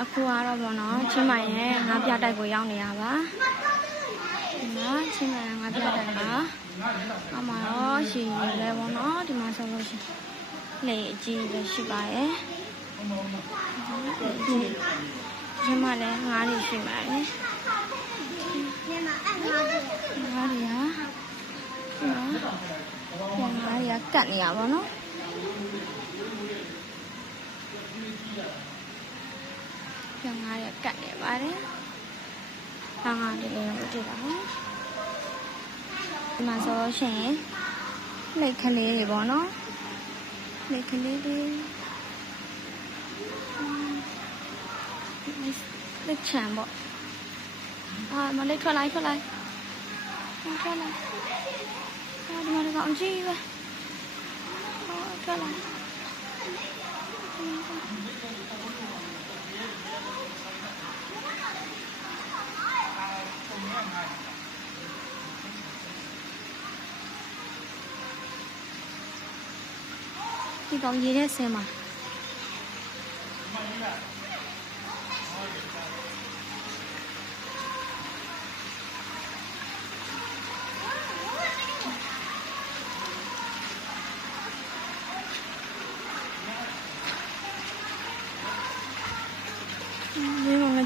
အခုကတော့ဗောနော်ချင်းမိုင်ရဲ့ငါးပြတိုက်ကိုရောက်နေရပါဒီမှာချင်းမိုင်ငါးပြတိုက်ကအမှတော့ရှိရဲဗောနော်ဒီမှာဆိုလို့ရှိလေအကြီးပဲရှိပါရဲ့ဒီမှာလည်းငါးတွေရှိပါတယ်ငါးတွေကကတ်နေရပါတော့ပြန်ငါးရကတ်နေပါတယ်ငါးတွေလည်းတွေ့တာဟုတ်ဒီမှာဆိုရှင်လိတ်ကလေးတွေပေါ့နော်လိတ်ကလေးတွေလိတ်ချမ်းပေါ့မလိတ်ထွက်လိုက်ဒီမှာတော့အောင်ကြည့်ပဲထွက်လာဒီကောင်ရေးတဲ့ဆင်းမှာ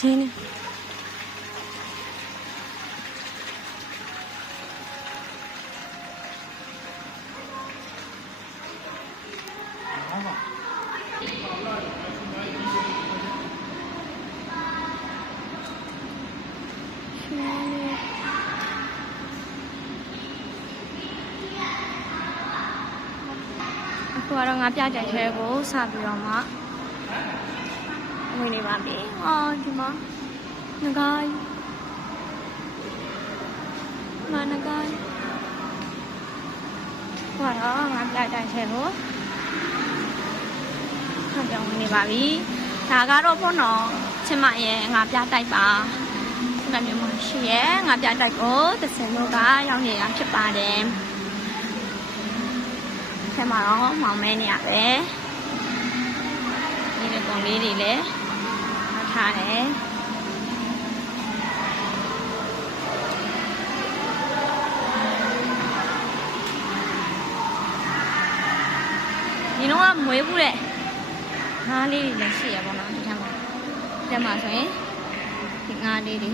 ချင်းနေအခုကတော့ငါပြကြိုက်ထဲကိုစပြီးတော့မှဝင်နေပါပြီဒီမှာငကိုင်းမနကိုင်းဟောတော့ငါပြတိုင်ထဲကိုခက်ပြောင်းနေပါပြီဒါကတော့ဘုန်းတော်ချင်းမရဲ့ငါပြတိုက်ပါဒီလိုမျိုးမရှိရဲ့ငါပြတိုက်ကိုသစင်တို့ကရောက်နေတာဖြစ်ပါတယ်ဆင်မတော့မောင်မဲနေရပဲဒီလိုပုံလေးတွေလည်းထားတယ်ဒီတော့မွေးဘူးတဲ့ငါးလေးတွေလည်းရှိရပါတော့ဒီထက်မှာဆိုရင်ဒီငါးလေးတွေ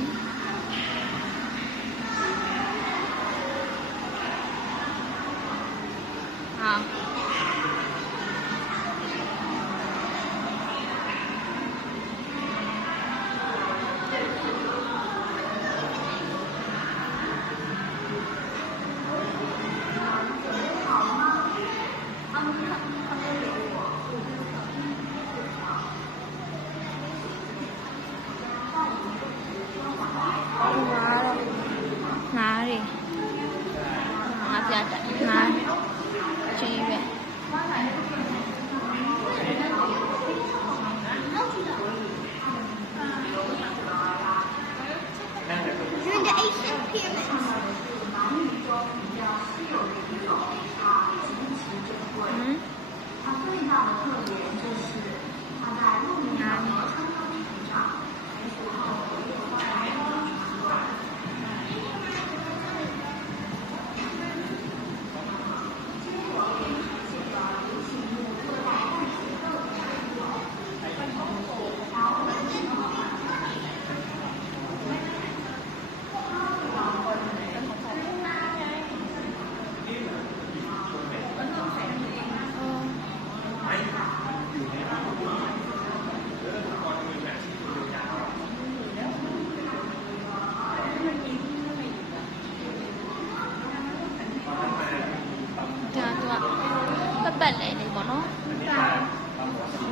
ပတ်လဲနေပေါ့နော်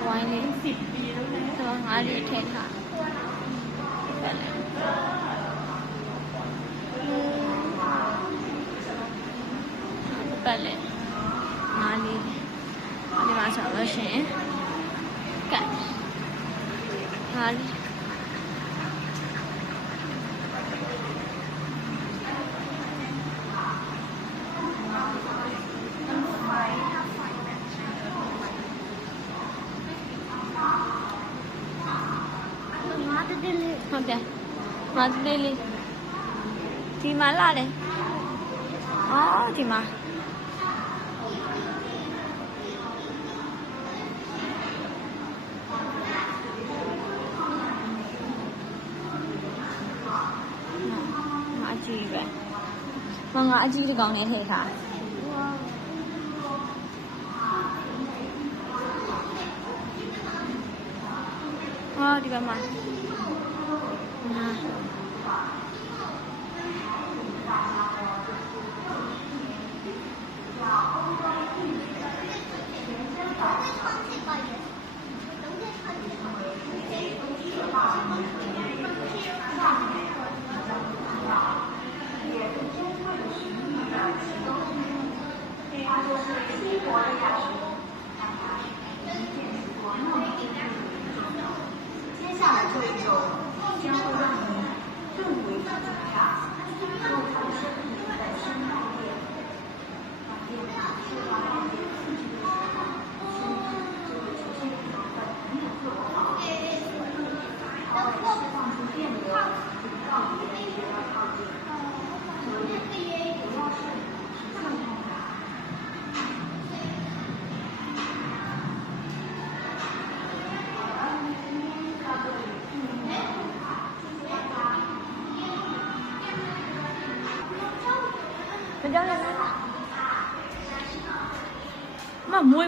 ဝိုင်းလေး10 ปีแล้วนะဆိုတော့ငါးလေးထည့်ထားပတ်လဲပတ်လဲငါးလေးဒီမှာဆိုလို့ရှိရင်ကတ်ငါးလေး ငါတည်းလေးဟုတ်တယ်ငါတည်းလေးဒီမှာလာတယ်အော်ဒီမှာငါအကြည့်ပဲငါအကြည့်ဒီကောင်နဲ့ထည့်ထားဒီဘက်မှာ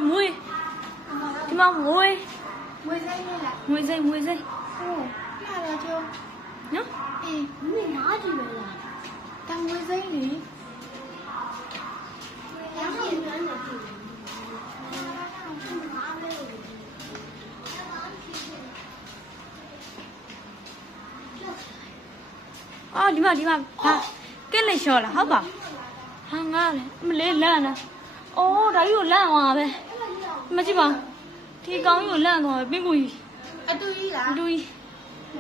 မွေဒီမှာမွေစိမ့်နဲ့လားမွေစိမ့်ဟုတ်လာတော့ကျော်နော်အေးမွေနားကြည့်ပဲလားတမွေစိမ့်လေရမ်းနေတယ်နော်ကြည့်အော်ဒီမှာဟာကဲလေလျှော်လားဟုတ်ပါဟာငါလေမလေးလန့်လားအော်ဒါကြီးကိုလန့်သွားပဲမကြည့်ပါဒီကောင်ကြီးကိုလန့်သွားပဲပင်ကိုကြီးအတူကြီးလားအတူကြီး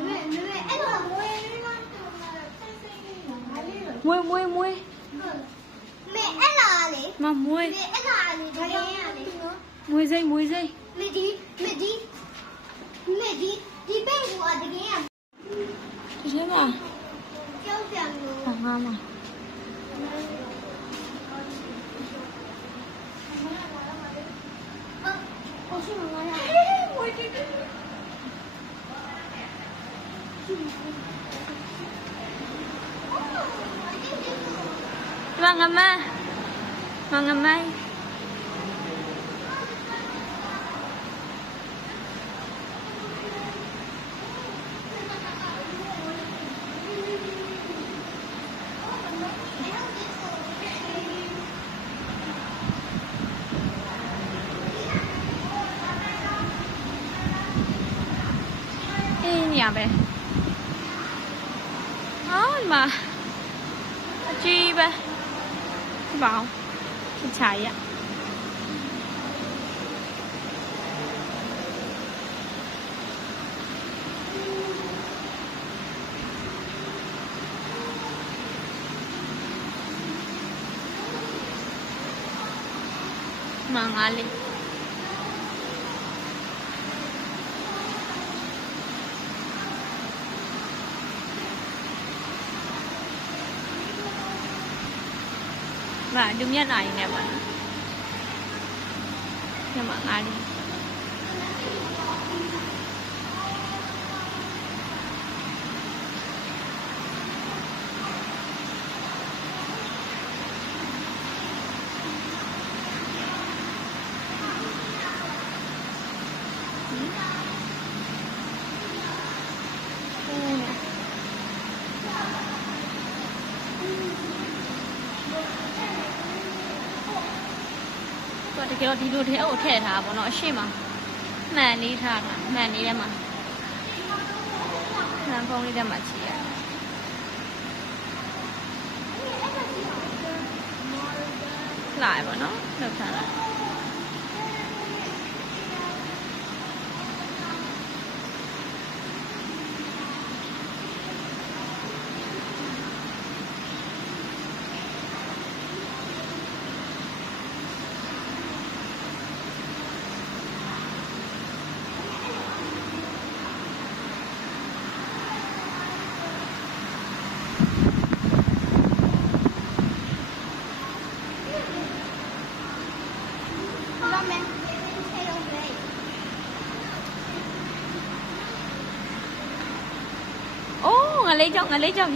နည်းအဲ့တော့မွေလေးလားမွေမေအဲ့လားလေမွေအဲ့လားလေဒါရောမွေစိမ့်မေဒီဒီဘက်ကိုအတကယ်ရဒီထဲမှာကြောက်ကြလို့ဟာမMangamay. Ini apa? Oh, mà chi ba bảo cái chạy ạ mang ali và đương nhiên này nè bạn nhưng mà ai đi cái đi đua theo thể thả bọn nó xem mà mẹ đi thả mẹ đi em mà làm không đi đem mà chị lại bọn nó được thả lại ငါလေးကြောက်ပြီငါလေးကြောက်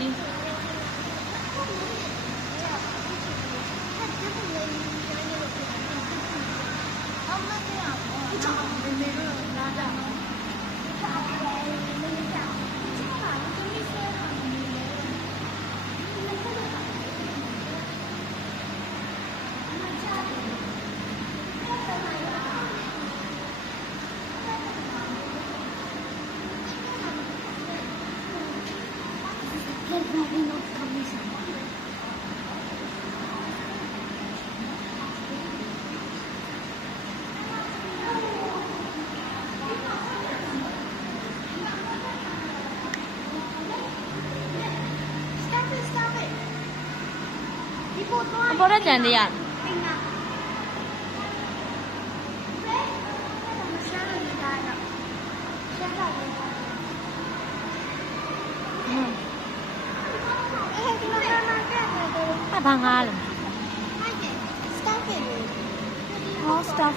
ဒီပေါ်ရကြံတရားဘာငါလဲဟော staff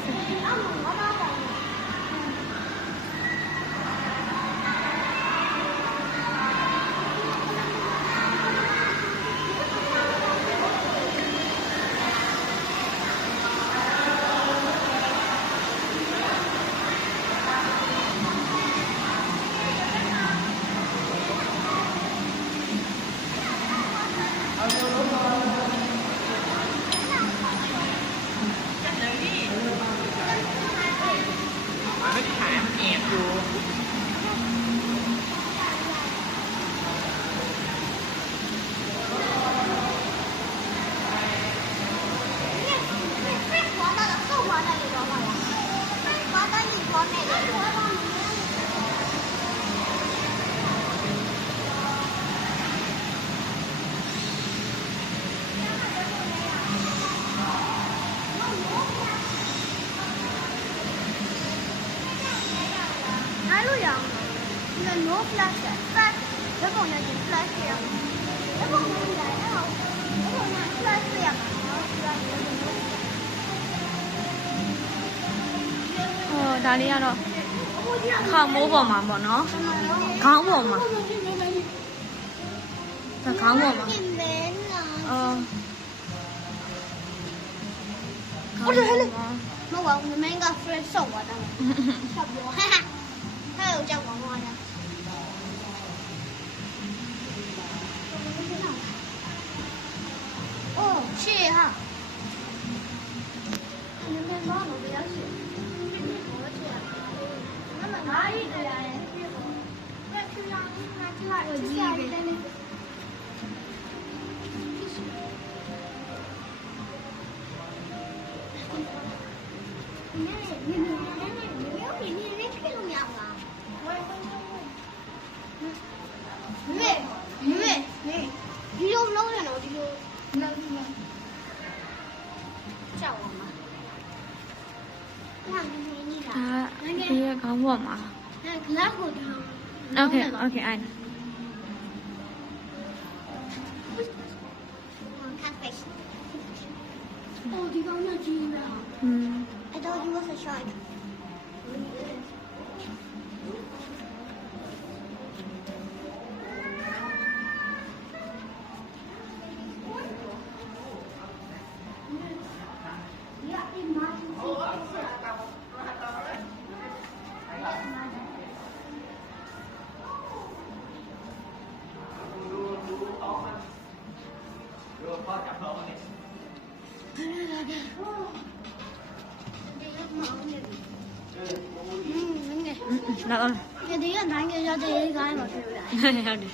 no flash flash ဘယ်ပုံနဲ့ဒီ flash ရအောင်ဘယ်ပုံနဲ့လဲအဲ့တော့ဘယ်ပုံနဲ့ flash ရအောင်နော် flash ရအောင်ဒါလေးကတော့ခေါင်းမိုးပေါ်မှာပေါ့နော်ခေါင်းပေါ်မှာဒါခေါင်းပေါ်မှာဟုတ်တယ်ဟဲ့လေမဟုတ်ဘူးမင်းက fresh ဆော့သွားတာဆော့ပြောဟာဟဲ့ကြောက်သွားတာ哦，是哈。你们帮我不要去。那么哪里的呀？那去让那去哪？去下雨的那个。ဒီရခေါင်းပေါ်မှာလက်ကိုထောင်း Okay okay အဲ့Oh, die gaan naar Gina. I thought he was a shark. Nào ơi. Cái tí là nãy giờ cho cái gái mà kêu lại.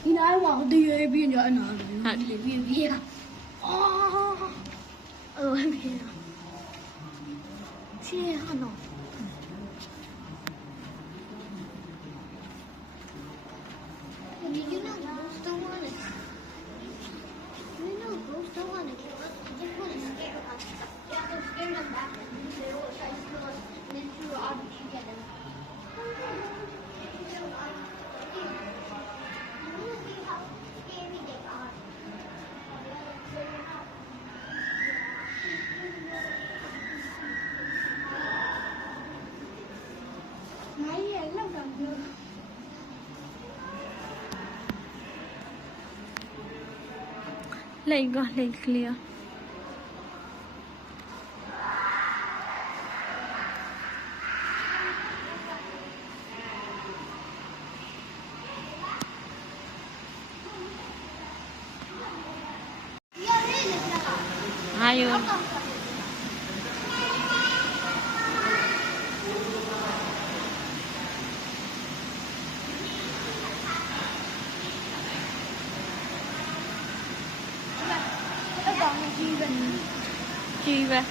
Đi nói mà đi ở bên giờ anh nói đi bên kia. Em kia. Chị hả nó. Đi cái nào ghost don't want it. You know ghost don't want it. Just want to scare us. You have to scare them back and they will try to kill us and then throw our object together. Late go, late clear. Ayun. Chi về.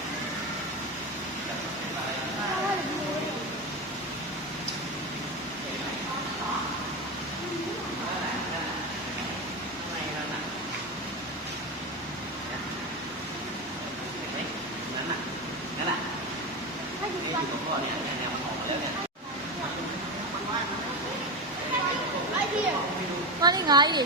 Con đi ngồi gì?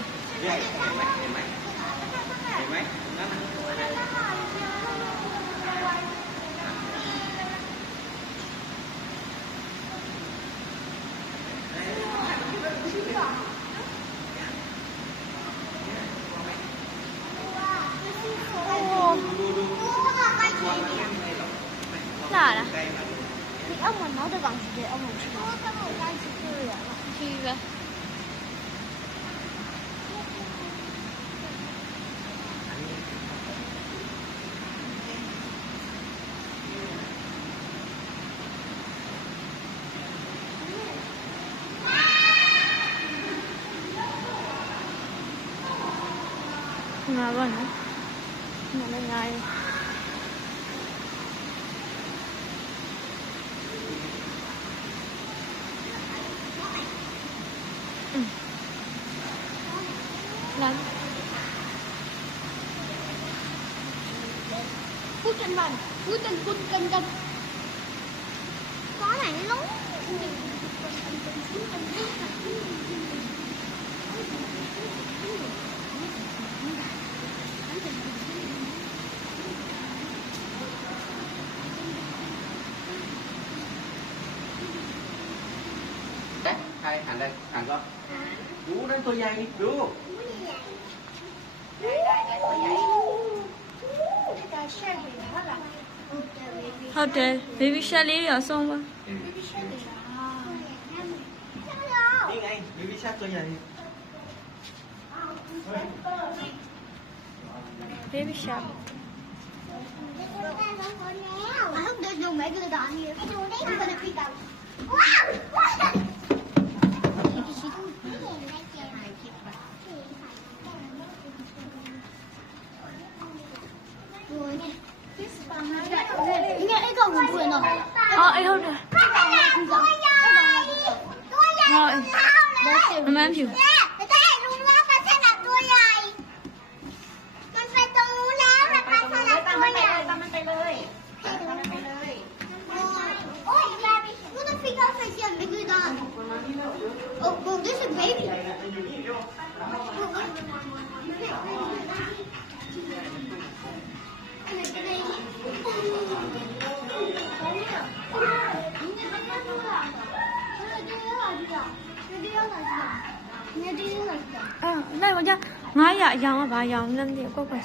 Là đó. Thì ông mà nói tôi bằng gì ông không biết. Có một cái gì cười ạ. Chi về. Ngồi bên hả? Ngồi bên ngoài. Làm. Phút trên bàn, phút trên phút cân cân. Có này nó Hai hành đây, hành con. Đú đến tôi dây, đú. Hotel. Baby Shark ở xong không? Đi ngay, baby shark tôi dây. Baby Shark. mà lúc tôi dùng mấy cái đoạn như cái chuông đấy không phải là phi tàu. Nghe cái con buồn rồi. Ấy không được. Rồi. Mama em chịu. Oh, this is baby. Đây con cha. Ngay dạ dòng bà dòng lên thì có quay.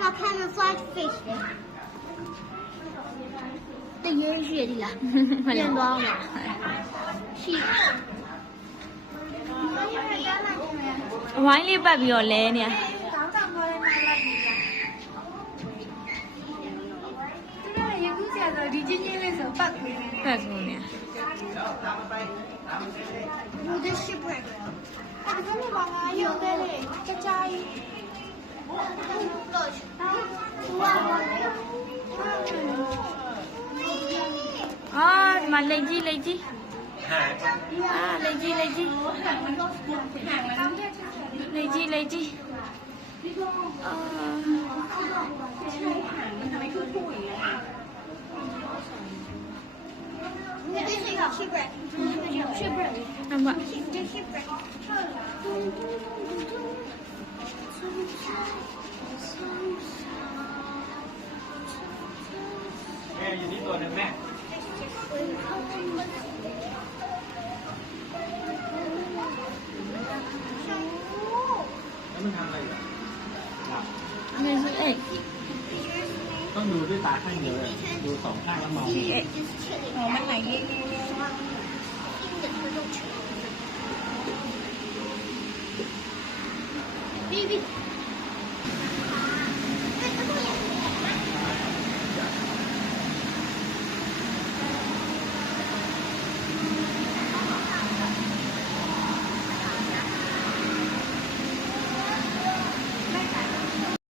Nó camouflage fish. Tự nhiên chuyện đi là. Liên đoan là. Wine li bắt biểu lệ nè. Phải không nè. This shipwreck. Cái này bằng nhiều cái này, cái chai. Mà lấy gì? Lấy gì? Lấy gì? This is a shipwreck. Shipwreck. Không ạ. Shipwreck. Mẹ nhìn đi rồi nè mẹ. T8 ต้องดูด้วยตาข้างเดียวเลยดูสองข้างแล้วมอง T8 มันไหนเย่พี่